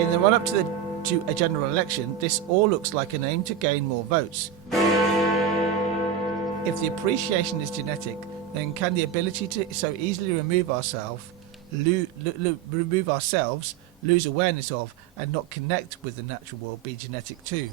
In the run-up to a general election, this all looks like an aim to gain more votes. If the appreciation is genetic, then can the ability to so easily remove ourselves, lose awareness of, and not connect with the natural world be genetic too?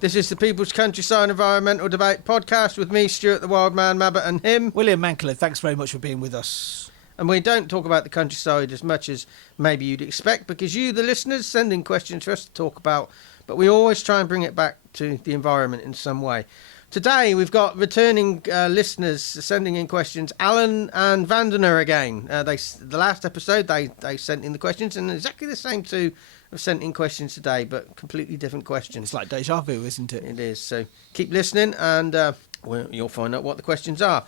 This is the People's Countryside Environmental Debate Podcast with me, Stuart The Wildman Mabbutt, and him, William Mankelow. Thanks very much for being with us. And we don't talk about the countryside as much as maybe you'd expect, because you, the listeners, send in questions for us to talk about, but we always try and bring it back to the environment in some way. Today we've got returning listeners sending in questions. Alan and Vandener again. The last episode they sent in the questions, and exactly the same two have sent in questions today, but completely different questions. It's like deja vu, isn't it? It is. So keep listening, and you'll find out what the questions are.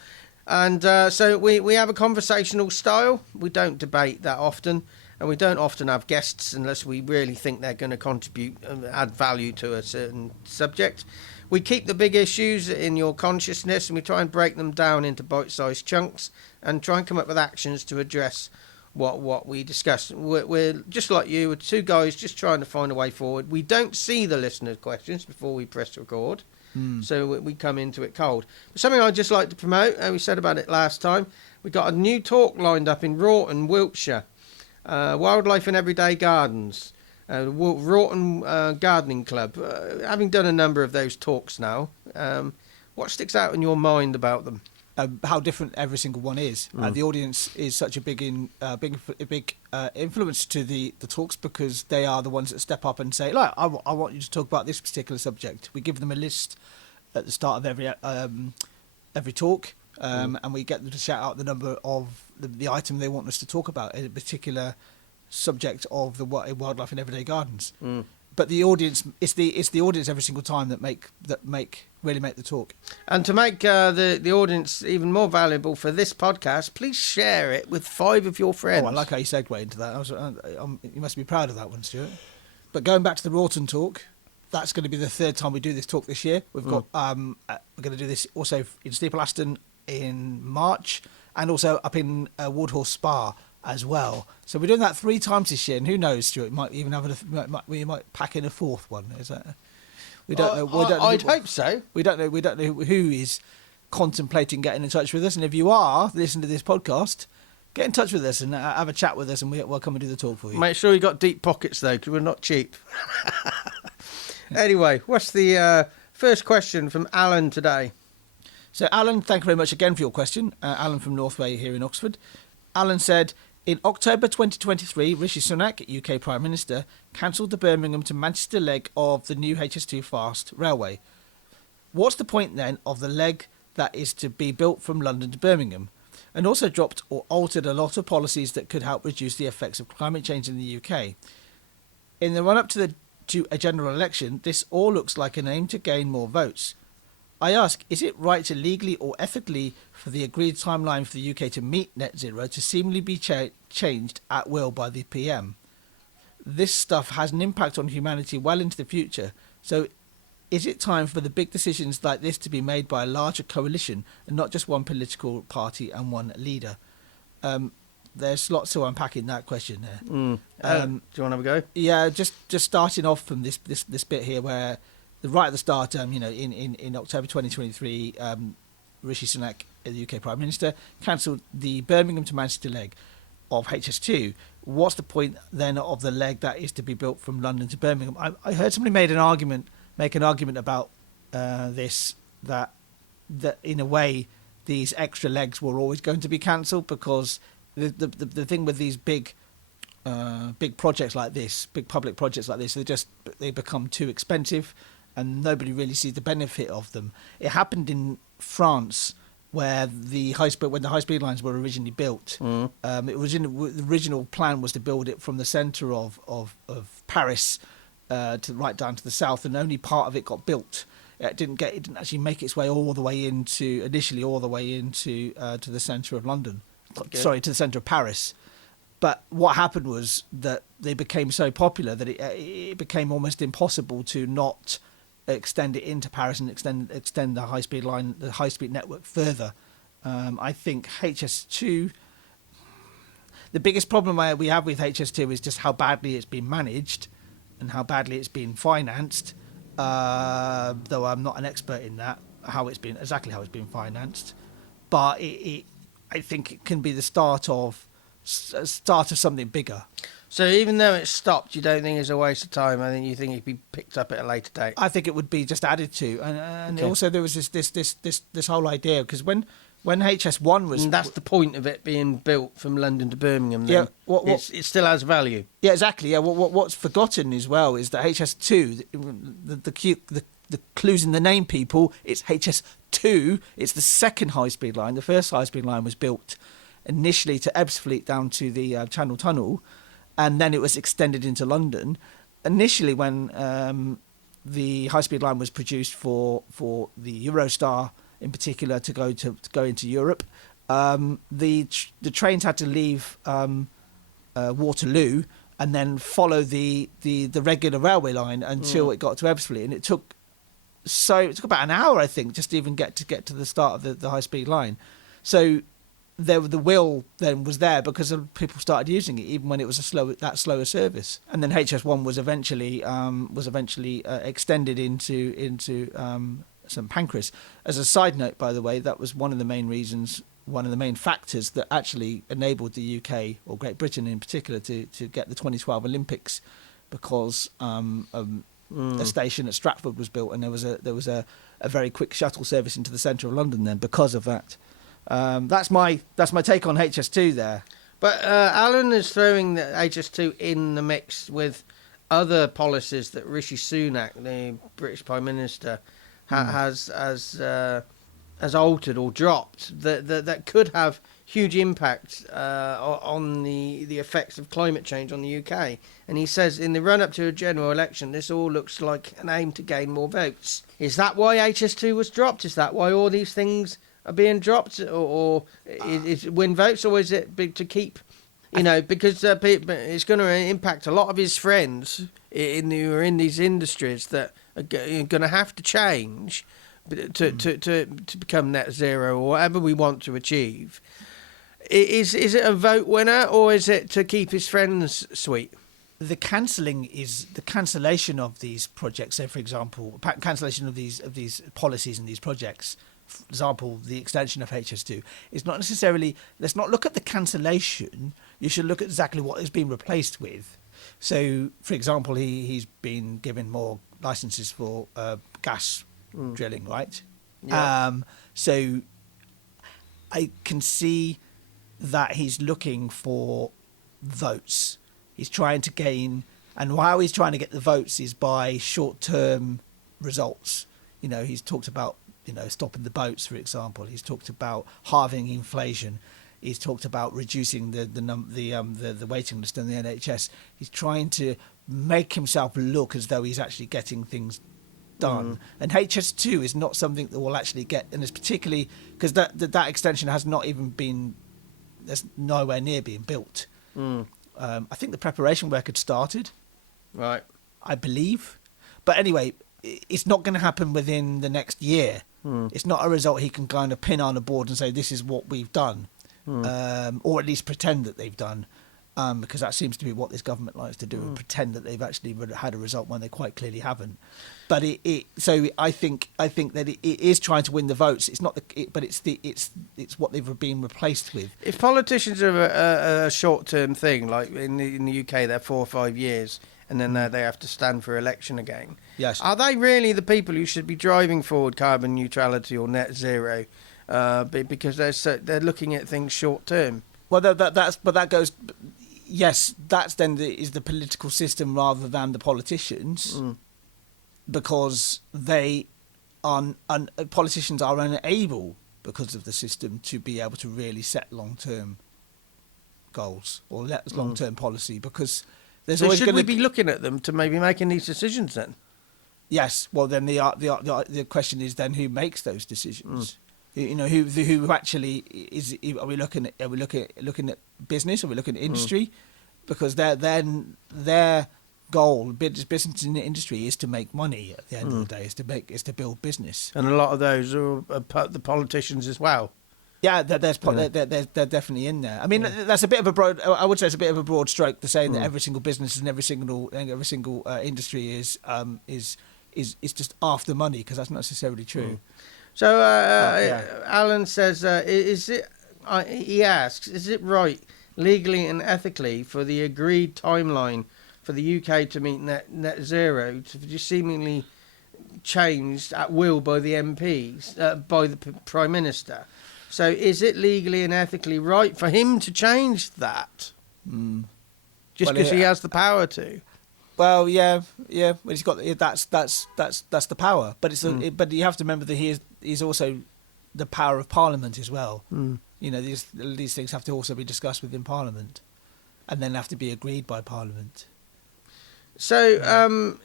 And so we have a conversational style. We don't debate that often, and we don't often have guests unless we really think they're going to contribute and add value to a certain subject. We keep the big issues in your consciousness, and we try and break them down into bite-sized chunks and try and come up with actions to address what we discuss. We're just like you, we're two guys just trying to find a way forward. We don't see the listeners' questions before we press record, so we come into it cold. But something I'd just like to promote, and we said about it last time, we got a new talk lined up in Wroughton, Wiltshire, Wildlife in Everyday Gardens. Wroughton Gardening Club. Having done a number of those talks now, what sticks out in your mind about them? How different every single one is. The audience is such a big influence to the talks, because they are the ones that step up and say, "Look, I want you to talk about this particular subject." We give them a list at the start of every talk, and we get them to shout out the number of the item they want us to talk about, a particular subject of the wildlife in everyday gardens. But the audience, it's the audience every single time that really make the talk. And to make the audience even more valuable for this podcast, please share it with 5 of your friends. Oh, I like how you segue into that. You must be proud of that one, Stuart. But going back to the Wroughton talk, that's going to be the 3rd time we do this talk this year. We've got we're going to do this also in Steeple Aston in March, and also up in Woodhall Spa as well. So we're doing that 3 times this year, and who knows, Stuart, might even have we might pack in a 4th one. Is that? We don't know. I'd hope so. We don't know who is contemplating getting in touch with us, and if you are listening to this podcast, get in touch with us and have a chat with us, and we'll come and do the talk for you. Make sure you got deep pockets though, because we're not cheap. Anyway, what's the first question from Alan today? So Alan, thank you very much again for your question. Alan from Northway here in Oxford. Alan said, in October 2023, Rishi Sunak, UK Prime Minister, cancelled the Birmingham to Manchester leg of the new HS2 fast railway. What's the point then of the leg that is to be built from London to Birmingham? And also dropped or altered a lot of policies that could help reduce the effects of climate change in the UK. In the run-up to a general election, this all looks like an aim to gain more votes. I ask, is it right to legally or ethically for the agreed timeline for the UK to meet net zero to seemingly be changed at will by the PM? This stuff has an impact on humanity well into the future, so is it time for the big decisions like this to be made by a larger coalition and not just one political party and one leader? There's lots to unpack in that question there. Do you want to have a go? Yeah, just starting off from this bit here where right at the start, in October 2023, Rishi Sunak, the UK Prime Minister, cancelled the Birmingham to Manchester leg of HS2. What's the point then of the leg that is to be built from London to Birmingham? I heard somebody make an argument about this, that in a way these extra legs were always going to be cancelled, because the thing with these big projects like this, big public projects like this, they become too expensive, and nobody really sees the benefit of them. It happened in France, where when the high-speed lines were originally built. The original plan was to build it from the centre of Paris to right down to the south, and only part of it got built. It didn't actually make its way all the way into to the centre of London. Sorry, to the centre of Paris. But what happened was that they became so popular that it became almost impossible to not extend it into Paris and extend the high-speed line, the high-speed network further. I think HS2, the biggest problem we have with HS2 is just how badly it's been managed and how badly it's been financed. Though I'm not an expert in that, exactly how it's been financed, but I think it can be the start of something bigger. So even though it's stopped, you don't think it's a waste of time? I think you think it'd be picked up at a later date. I think it would be just added to, and Okay. also there was this whole idea, because when HS1 was, And that's the point of it being built from London to Birmingham. Then. Yeah, it still has value. yeah, exactly, yeah. What's forgotten as well is that HS2, the clues in the name, people, it's HS2. It's the second high-speed line. The first high-speed line was built initially to Ebbsfleet down to the Channel Tunnel, and then it was extended into London. Initially, when the high-speed line was produced for the Eurostar in particular to go into Europe, the trains had to leave Waterloo and then follow the regular railway line until it got to Ebbsfleet, and it took about an hour, I think, just to even get to the start of the high speed line. So the will then was there because people started using it, even when it was slower service. And then HS1 was eventually extended into St Pancras. As a side note, by the way, that was one of the main factors that actually enabled the UK, or Great Britain in particular, to get the 2012 Olympics, because a station at Stratford was built, and there was a very quick shuttle service into the centre of London then because of that. That's my take on HS2 there. But Alan is throwing the HS2 in the mix with other policies that Rishi Sunak, the British Prime Minister, has altered or dropped that could have huge impact on the effects of climate change on the UK. And he says in the run-up to a general election, this all looks like an aim to gain more votes. Is that why HS2 was dropped? Is that why all these things are being dropped? Or is it win votes, or is it big to keep? Because it's going to impact a lot of his friends in these industries that are going to have to change to become net zero or whatever we want to achieve. Is it a vote winner, or is it to keep his friends sweet? The cancellation of these projects. So, for example, cancellation of these policies and these projects. For example, the extension of HS2 is not necessarily. Let's not look at the cancellation. You should look at exactly what is being replaced with. So, for example, he's been given more licenses for gas drilling, right? Yeah. So I can see that he's looking for votes. He's trying to gain, and how he's trying to get the votes is by short-term results. He's talked about stopping the boats, for example. He's talked about halving inflation. He's talked about reducing the waiting list in the NHS. He's trying to make himself look as though he's actually getting things done. And HS2 is not something that will actually get, and it's particularly because that extension has not even been, there's nowhere near being built. I think the preparation work had started, Right. I believe, but anyway, it's not going to happen within the next year. It's not a result he can kind of pin on a board and say this is what we've done, or at least pretend that they've done, because that seems to be what this government likes to do, and pretend that they've actually had a result when they quite clearly haven't. But so I think that it is trying to win the votes. It's not but it's what they've been replaced with. If politicians are a short-term thing, like in the UK, they're 4 or 5 years, and then they have to stand for election again. Yes. Are they really the people who should be driving forward carbon neutrality or net zero? Because they're looking at things short-term. Well, that goes. Yes, that's then is the political system rather than the politicians, because politicians are unable, because of the system, to be able to really set long-term goals or long-term policy, because there's always should going we to be looking at them to maybe making these decisions then? Yes. Well, then the question is then who makes those decisions? Who actually is? Are we looking at business? Are we looking at industry? Because their goal, business in the industry, is to make money. At the end of the day, is to build business. And a lot of those are the politicians as well. Yeah, they're definitely in there. I mean, that's a bit of a broad. I would say it's a bit of a broad stroke to saying that every single business and every single industry is just after money, because that's not necessarily true. So Yeah. Alan says, is it? He asks, is it right, legally and ethically, for the agreed timeline for the UK to meet net zero to just seemingly changed at will by the MPs, by the Prime Minister? So is it legally and ethically right for him to change that? Just because he has the power to? Well, yeah. Well, he's got that's the power, but but you have to remember that he's also the power of Parliament as well. You know, these things have to also be discussed within Parliament, and then have to be agreed by Parliament. So,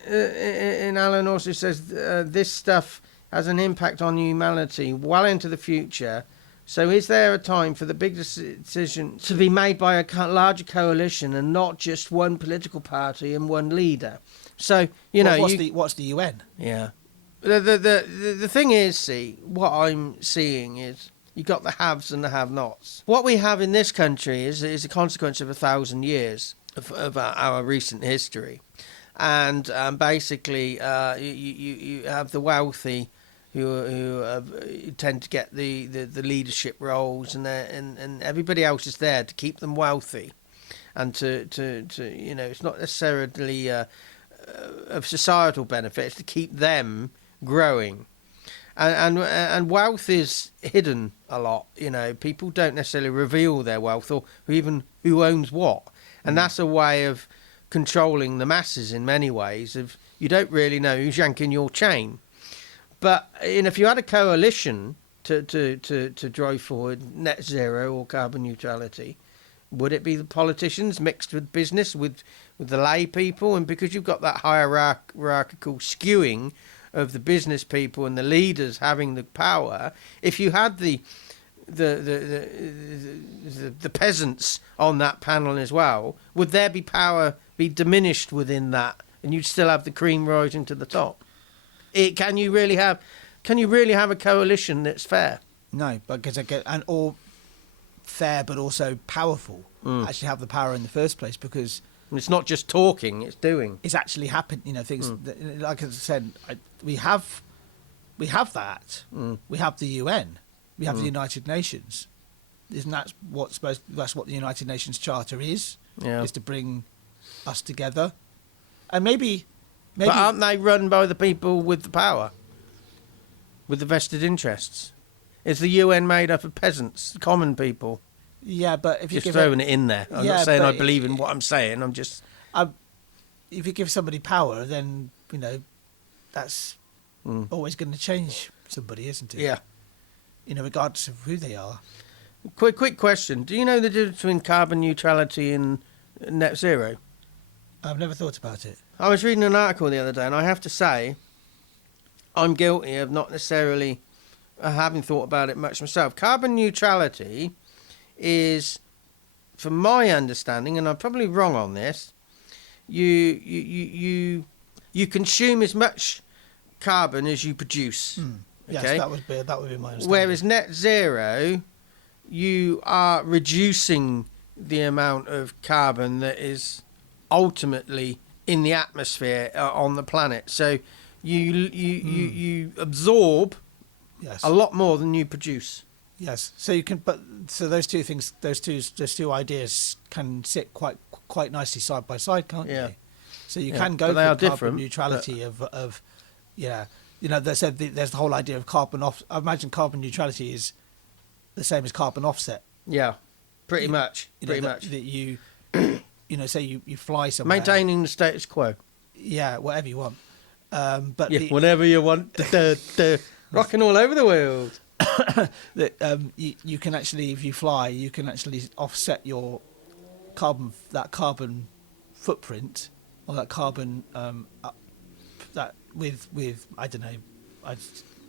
and Alan also says this stuff has an impact on humanity well into the future. So is there a time for the big decision to be made by a larger coalition and not just one political party and one leader? So, what's the UN? Yeah. The thing is, see, what I'm seeing is you got the haves and the have-nots. What we have in this country is a consequence of 1,000 years of our recent history. And basically, you have the wealthy who tend to get the leadership roles, and everybody else is there to keep them wealthy, and to it's not necessarily of societal benefit. It's to keep them growing, and wealth is hidden a lot. People don't necessarily reveal their wealth or even who owns what, and that's a way of controlling the masses in many ways. Of you don't really know who's yanking your chain. But if you had a coalition to drive forward net zero or carbon neutrality, would it be the politicians mixed with business, with the lay people? And because you've got that hierarchical skewing of the business people and the leaders having the power, if you had the peasants on that panel as well, would there be power be diminished within that, and you'd still have the cream rising to the top? Can you really have a coalition that's fair? No, because or fair, but also powerful. Actually, have the power in the first place, because it's not just talking; it's doing. It's actually happened. Things like I said, we have that. We have the UN. We have the United Nations. Isn't that that's what the United Nations Charter is? Yeah. Is to bring us together, and maybe. But aren't they run by the people with the power, with the vested interests? Is the UN made up of peasants, common people? Yeah, but if you just throwing it in there, I'm not saying I believe in what I'm saying. I'm just. If you give somebody power, then that's always going to change somebody, isn't it? Yeah. Regardless of who they are. Quick question: do you know the difference between carbon neutrality and net zero? I've never thought about it. I was reading an article the other day, and I have to say, I'm guilty of not necessarily having thought about it much myself. Carbon neutrality is, from my understanding, and I'm probably wrong on this, you consume as much carbon as you produce. Yes, okay? that would be my understanding. Whereas net zero, you are reducing the amount of carbon that is ultimately in the atmosphere on the planet. So you absorb a lot more than you produce. Yes. So you can, so those two things, those two ideas can sit quite nicely side by side, can't they? So you can go for carbon neutrality of they said there's the whole idea of carbon off. I imagine carbon neutrality is the same as carbon offset. Yeah, pretty much. That you say you fly somewhere. Maintaining the status quo. Yeah, whatever you want. Whatever you want. Rocking all over the world. That you can actually, if you fly, you can actually offset your carbon footprint, or that carbon that with I don't know,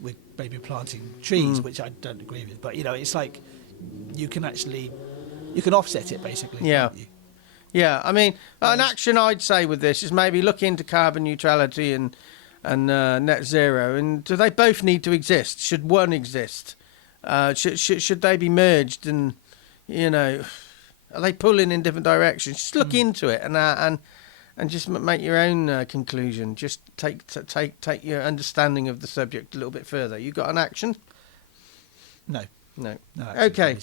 with maybe planting trees, which I don't agree with. But it's like you can offset it basically. Yeah. Can't you? Yeah, I mean, an action I'd say with this is maybe look into carbon neutrality and net zero, and do they both need to exist? Should one exist? Should they be merged? And are they pulling in different directions? Just look into it and just make your own conclusion. Just take your understanding of the subject a little bit further. You got an action? No. Okay.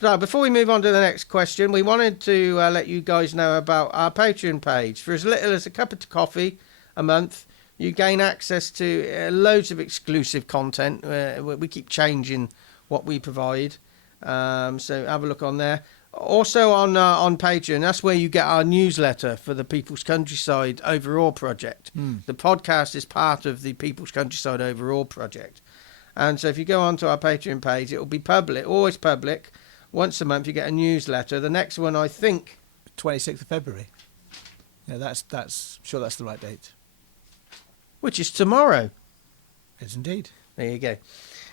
So before we move on to the next question, we wanted to let you guys know about our Patreon page. For as little as a cup of coffee a month, you gain access to loads of exclusive content. We keep changing what we provide. So have a look on there. Also on Patreon, that's where you get our newsletter for the People's Countryside Overall Project. The podcast is part of the People's Countryside Overall Project. And so if you go onto our Patreon page, it will be public, always public. Once a month you get a newsletter. The next one, I think, 26th of February. Yeah, that's sure that's the right date. Which is tomorrow. It is indeed. There you go.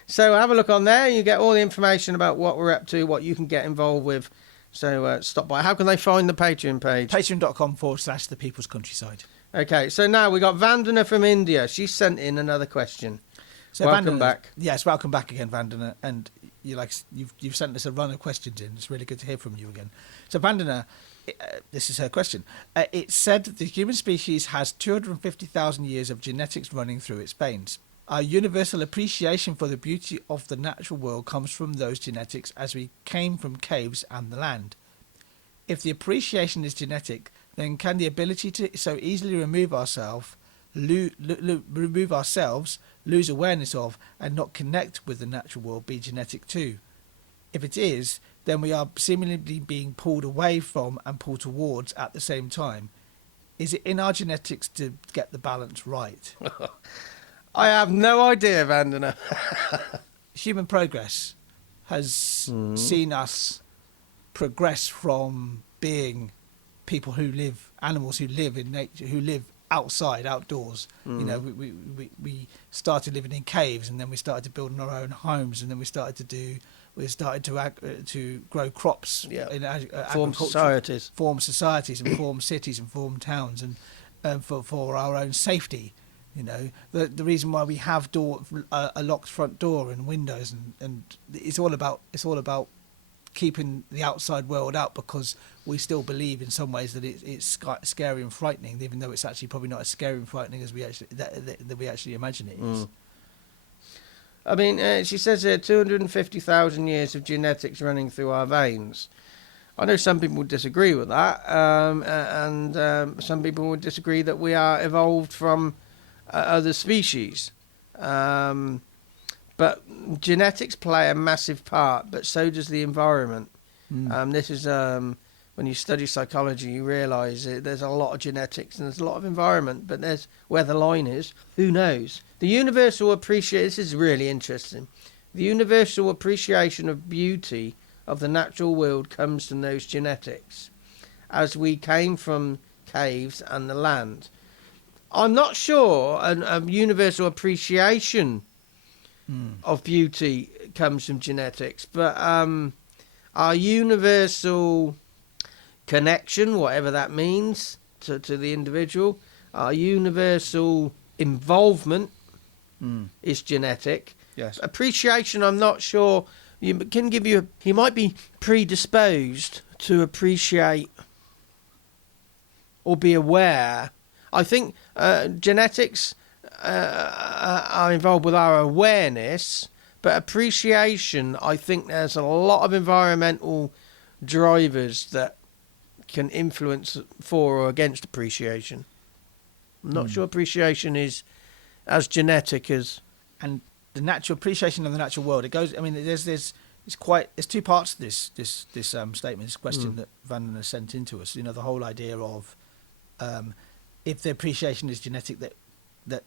So have a look on there. You get all the information about what we're up to, what you can get involved with. So stop by. How can they find the Patreon page? Patreon.com/The People's Countryside. Okay, so now we got Vandana from India. She sent in another question. So welcome back. Yes, welcome back again, Vandana. And you've sent us a run of questions in. It's really good to hear from you again. So Vandana, this is her question. It's said the human species has 250,000 years of genetics running through its veins. Our universal appreciation for the beauty of the natural world comes from those genetics as we came from caves and the land. If the appreciation is genetic, then can the ability to so easily remove ourselves, lose awareness of, and not connect with the natural world be genetic too? If it is, then we are seemingly being pulled away from and pulled towards at the same time. Is it in our genetics to get the balance right? I have no idea, Vandana. Human progress has seen us progress from being people who live, animals who live in nature, who live outside, outdoors. We started living in caves, and then we started to build our own homes, and then we started to grow crops, in form societies, and form cities and form towns, and for our own safety. The reason why we have a locked front door and windows, and it's all about keeping the outside world out, because we still believe in some ways that it's scary and frightening, even though it's actually probably not as scary and frightening as we actually imagine it is. I mean, she says here 250,000 years of genetics running through our veins. I know some people would disagree with that, and some people would disagree that we are evolved from other species. But genetics play a massive part, but so does the environment. This is when you study psychology, you realise there's a lot of genetics and there's a lot of environment, but there's where the line is. Who knows? The universal appreciation. This is really interesting. The universal appreciation of beauty of the natural world comes from those genetics, as we came from caves and the land. I'm not sure a universal appreciation of beauty comes from genetics, but our universal connection, whatever that means to the individual, our universal involvement is genetic. Yes. Appreciation, I'm not sure. You might be predisposed to appreciate or be aware. I think genetics are involved with our awareness, but appreciation, I think there's a lot of environmental drivers that can influence for or against appreciation. I'm not sure appreciation is as genetic as... And the natural appreciation of the natural world, it goes, I mean, there's two parts to this statement, this question that Vandana sent into us. The whole idea of if the appreciation is genetic, that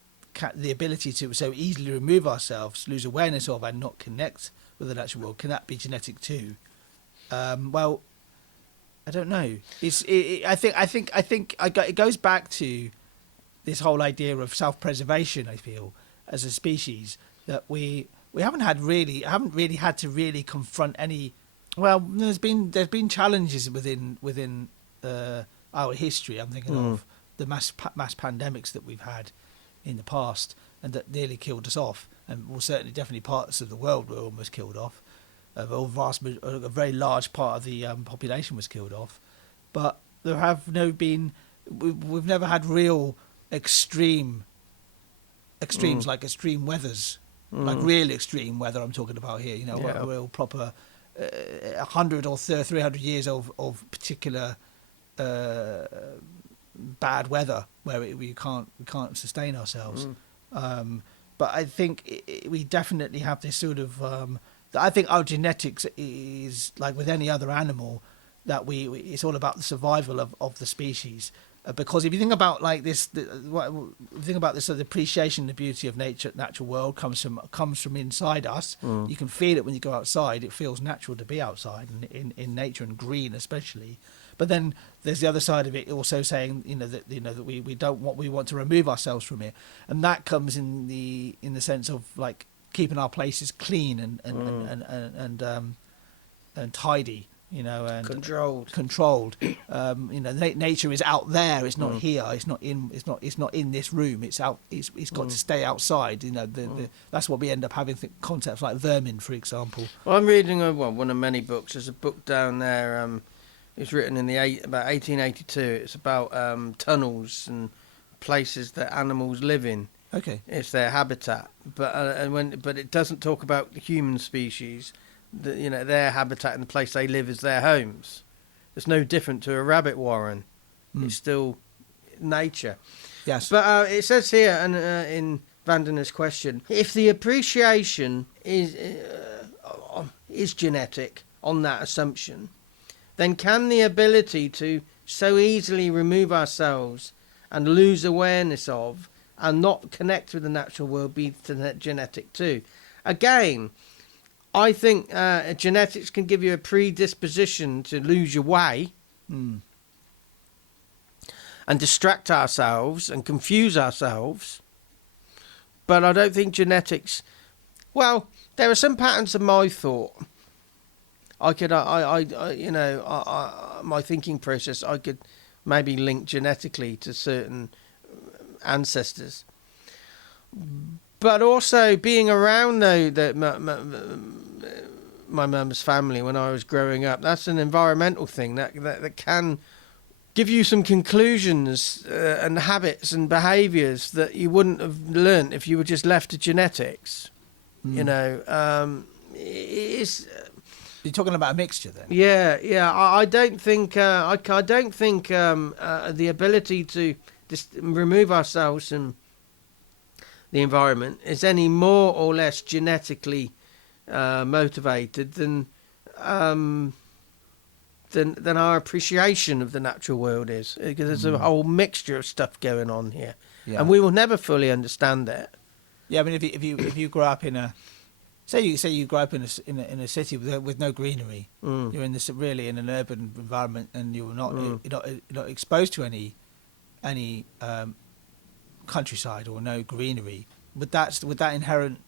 the ability to so easily remove ourselves, lose awareness of, and not connect with the natural world, can that be genetic too? Well, I don't know. I think it goes back to this whole idea of self-preservation. I feel as a species that we haven't really had to really confront any. Well, there's been challenges within our history. I'm thinking of the mass pandemics that we've had in the past and that nearly killed us off. and certainly definitely parts of the world were almost killed off. A very large part of the population was killed off, but there have we've never had real extremes like extreme weathers, like really extreme weather. I'm talking about here, real proper 100 or 300 years of particular bad weather where we can't sustain ourselves. But I think we definitely have this sort of. I think our genetics is like with any other animal, that it's all about the survival of the species. Because if you think about like this, the appreciation, the beauty of natural world comes from inside us. You can feel it when you go outside. It feels natural to be outside and in nature, and green especially. But then there's the other side of it, also saying that we want to remove ourselves from it, and that comes in the sense of like keeping our places clean and tidy. And controlled. Nature is out there. It's not here. It's not in this room. It's out. It's got to stay outside. That's what we end up having concepts like vermin, for example. Well, I'm reading one of many books. There's a book down there. It's written in about 1882. It's about tunnels and places that animals live in. Okay. It's their habitat, but it doesn't talk about the human species. Their habitat and the place they live is their homes. It's no different to a rabbit warren. It's still nature. Yes. But it says here, and in Vandener's question, if the appreciation is genetic on that assumption, then can the ability to so easily remove ourselves and lose awareness of and not connect with the natural world be genetic too? Again, I think genetics can give you a predisposition to lose your way and distract ourselves and confuse ourselves. But I don't think genetics... Well, there are some patterns of my thought. My thinking process, I could maybe link genetically to certain ancestors. But also being around my mum's family when I was growing up, that's an environmental thing that can give you some conclusions and habits and behaviours that you wouldn't have learnt if you were just left to genetics. It's... You're talking about a mixture then? Yeah. I don't think the ability to just remove ourselves from the environment is any more or less genetically motivated than our appreciation of the natural world is, because there's a whole mixture of stuff going on here, and we will never fully understand that. Yeah, I mean, if you grow up in a say you grow up in a city with no greenery, you're in an urban environment, and you're not exposed to any countryside or no greenery. Would that inherent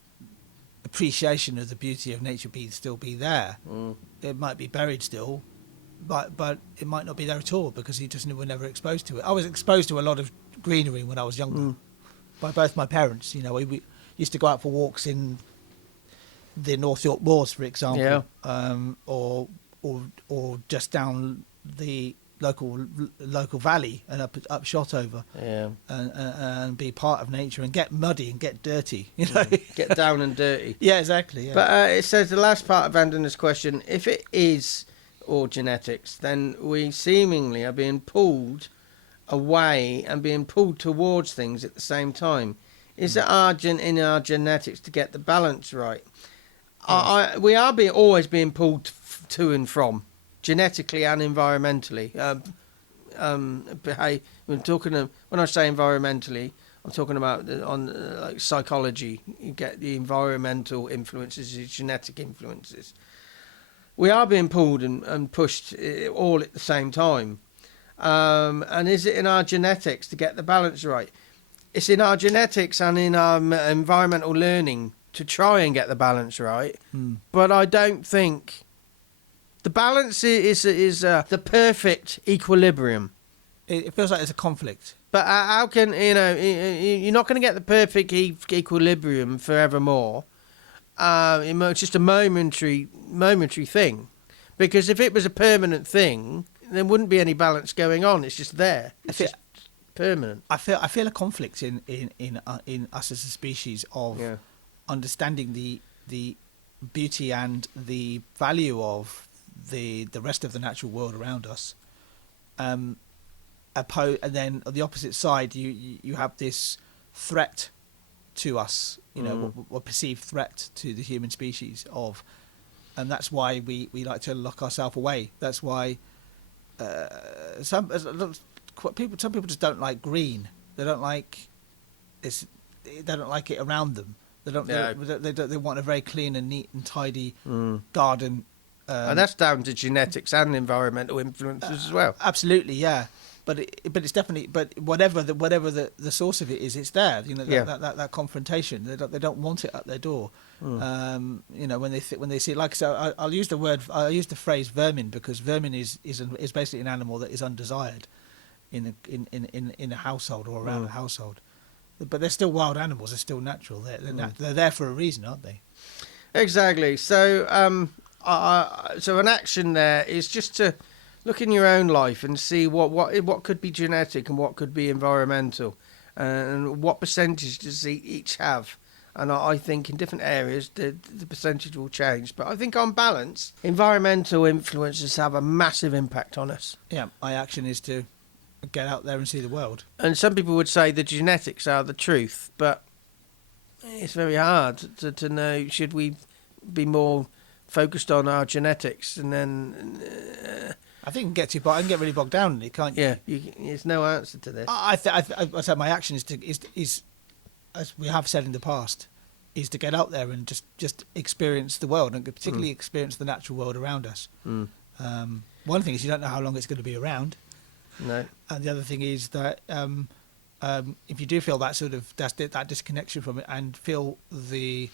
appreciation of the beauty of nature still be there? It might be buried still, but it might not be there at all because you just were never exposed to it. I was exposed to a lot of greenery when I was younger by both my parents. We used to go out for walks in the North York Moors, for example, or just down the local valley and up Shotover, and be part of nature and get muddy and get dirty, get down and dirty. Yeah, exactly. Yeah. But it says the last part of Vandener's question: if it is all genetics, then we seemingly are being pulled away and being pulled towards things at the same time. Is it in our genetics to get the balance right? Yes. We are always being pulled to and from, genetically and environmentally. When I say environmentally, I'm talking about like psychology. You get the environmental influences, the genetic influences. We are being pulled and pushed all at the same time. And is it in our genetics to get the balance right? It's in our genetics and in our environmental learning to try and get the balance right. But I don't think the balance is the perfect equilibrium. it feels like there's a conflict. But how can, you're not going to get the perfect equilibrium forevermore. It's just a momentary thing. Because if it was a permanent thing, there wouldn't be any balance going on. It's just there. It's just permanent. I feel a conflict in us as a species of understanding the beauty and the value of the rest of the natural world around us. And then on the opposite side, you have this threat to us, or perceived threat to the human species and that's why we like to lock ourselves away. That's why some people just don't like green. They don't like this. They don't like it around them. They don't. They want a very clean and neat and tidy garden. And that's down to genetics and environmental influences as well. Absolutely, yeah. But it's definitely whatever the source of it is, it's there. That confrontation. They don't want it at their door. When they see, like I said, I'll use the phrase vermin, because vermin is basically an animal that is undesired in a household or around a household. But they're still wild animals. They're still natural. They're there for a reason, aren't they? Exactly. So so an action there is just to look in your own life and see what could be genetic and what could be environmental, and what percentage does each have. And I think in different areas the percentage will change. But I think on balance, environmental influences have a massive impact on us. Yeah, my action is to get out there and see the world. And some people would say the genetics are the truth, but it's very hard to know. Should we be more focused on our genetics and then... I think I can get really bogged down in it, can't you? Yeah, there's no answer to this. I said my action is, as we have said in the past, is to get out there and just experience the world, and particularly experience the natural world around us. One thing is you don't know how long it's going to be around. No. And the other thing is that if you do feel that sort of that disconnection from it, and feel that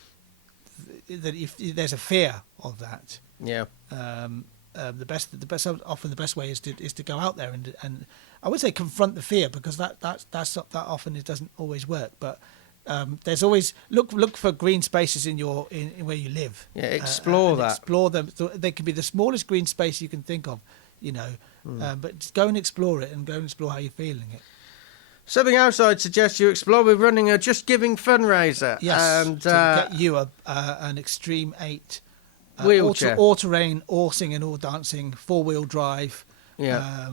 if there's a fear of that, the best way is to go out there and I would say confront the fear, because that often it doesn't always work, but there's always look for green spaces in where you live. Yeah, explore that. Explore them. So they can be the smallest green space you can think of, but just go and explore it, and go and explore how you're feeling it. Something else I'd suggest you explore, we're running a Just Giving fundraiser. Yes, and to get you an Extreme 8 wheelchair. All terrain, all singing, all dancing, 4-wheel drive. Yeah.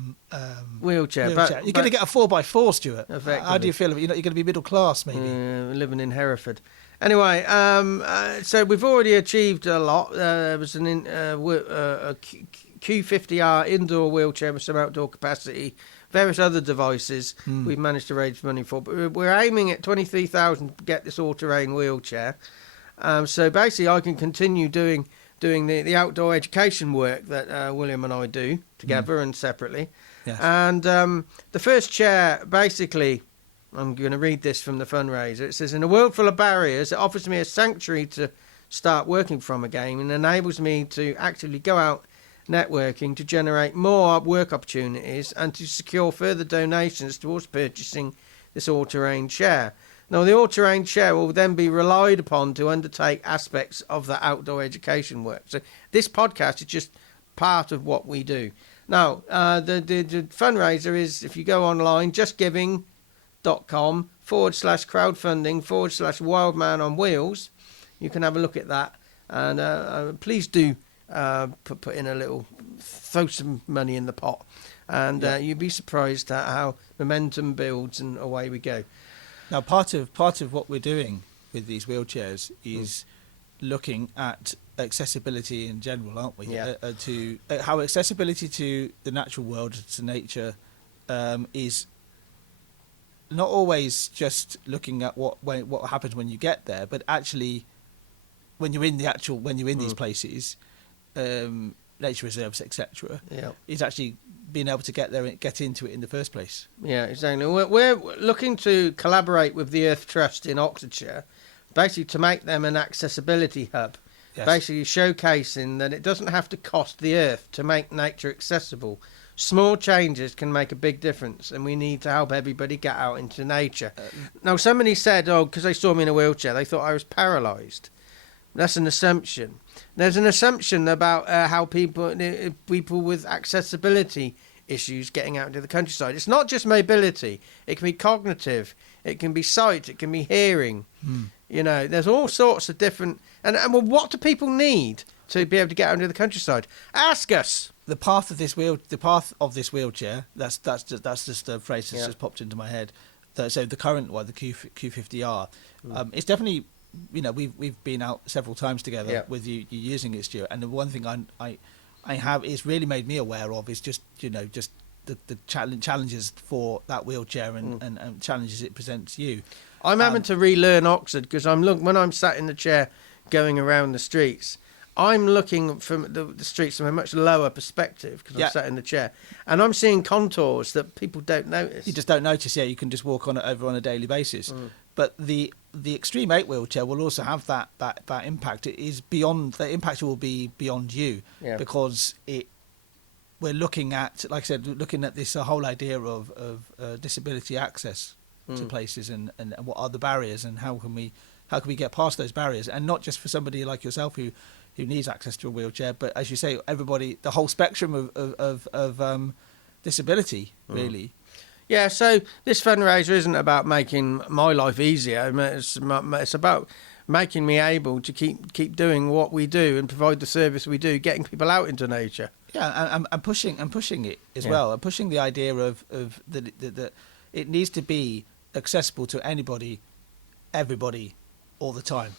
Wheelchair. You're going to get a 4x4, Stuart. How do you feel about it? You're going to be middle class, maybe. Living in Hereford. Anyway, so we've already achieved a lot. There was a Q50R indoor wheelchair with some outdoor capacity, various other devices we've managed to raise money for. But we're aiming at 23,000 to get this all-terrain wheelchair. So basically I can continue doing the outdoor education work that William and I do together and separately. Yes. And the first chair, basically, I'm going to read this from the fundraiser. It says, "In a world full of barriers, it offers me a sanctuary to start working from again, and enables me to actively go out networking to generate more work opportunities and to secure further donations towards purchasing this all-terrain chair. Now, the all-terrain chair will then be relied upon to undertake aspects of the outdoor education work." So this podcast is just part of what we do. Now, the fundraiser is, if you go online, justgiving.com/crowdfunding/Wildman on Wheels, you can have a look at that. And please do put in a little, throw some money in the pot. And you'd be surprised at how momentum builds and away we go. Now, part of what we're doing with these wheelchairs is looking at accessibility in general, aren't we? Yeah. To how accessibility to the natural world, to nature, is not always just looking at what happens when you get there, but actually when you're in these places, nature reserves, etc. Yeah. Is actually being able to get there and get into it in the first place. Yeah, exactly. We're looking to collaborate with the Earth Trust in Oxfordshire, basically to make them an accessibility hub. Yes. Basically showcasing that it doesn't have to cost the earth to make nature accessible. small changes can make a big difference, and we need to help everybody get out into nature. Now, somebody said, oh, because they saw me in a wheelchair, they thought I was paralysed. That's an assumption. There's an assumption about how people with accessibility issues getting out into the countryside. It's not just mobility. It can be cognitive. It can be sight. It can be hearing. You know, there's all sorts of different... And well, what do people need to be able to get out into the countryside? Ask us. The path of this wheelchair. That's just a phrase that's just popped into my head. So the current one, the Q50R, it's definitely, you know, we've been out several times together with you using it, Stuart. And the one thing I have is really made me aware of is just, you know, just the challenges for that wheelchair and challenges it presents you. I'm having to relearn Oxford because when I'm sat in the chair going around the streets, I'm looking from the streets from a much lower perspective because I'm sat in the chair, and I'm seeing contours that people don't notice. You just don't notice. Yeah, you can just walk over on a daily basis. But the Extreme 8 wheelchair will also have that impact. It is beyond the impact will be beyond you because we're looking at, like I said, looking at this whole idea of disability access to places and what are the barriers and how can we get past those barriers, and not just for somebody like yourself who needs access to a wheelchair, but as you say, everybody, the whole spectrum of disability, really. Yeah, so this fundraiser isn't about making my life easier. I mean, it's about making me able to keep doing what we do and provide the service we do, getting people out into nature. Yeah, and pushing it as well, and pushing the idea of that it needs to be accessible to anybody, everybody, all the time.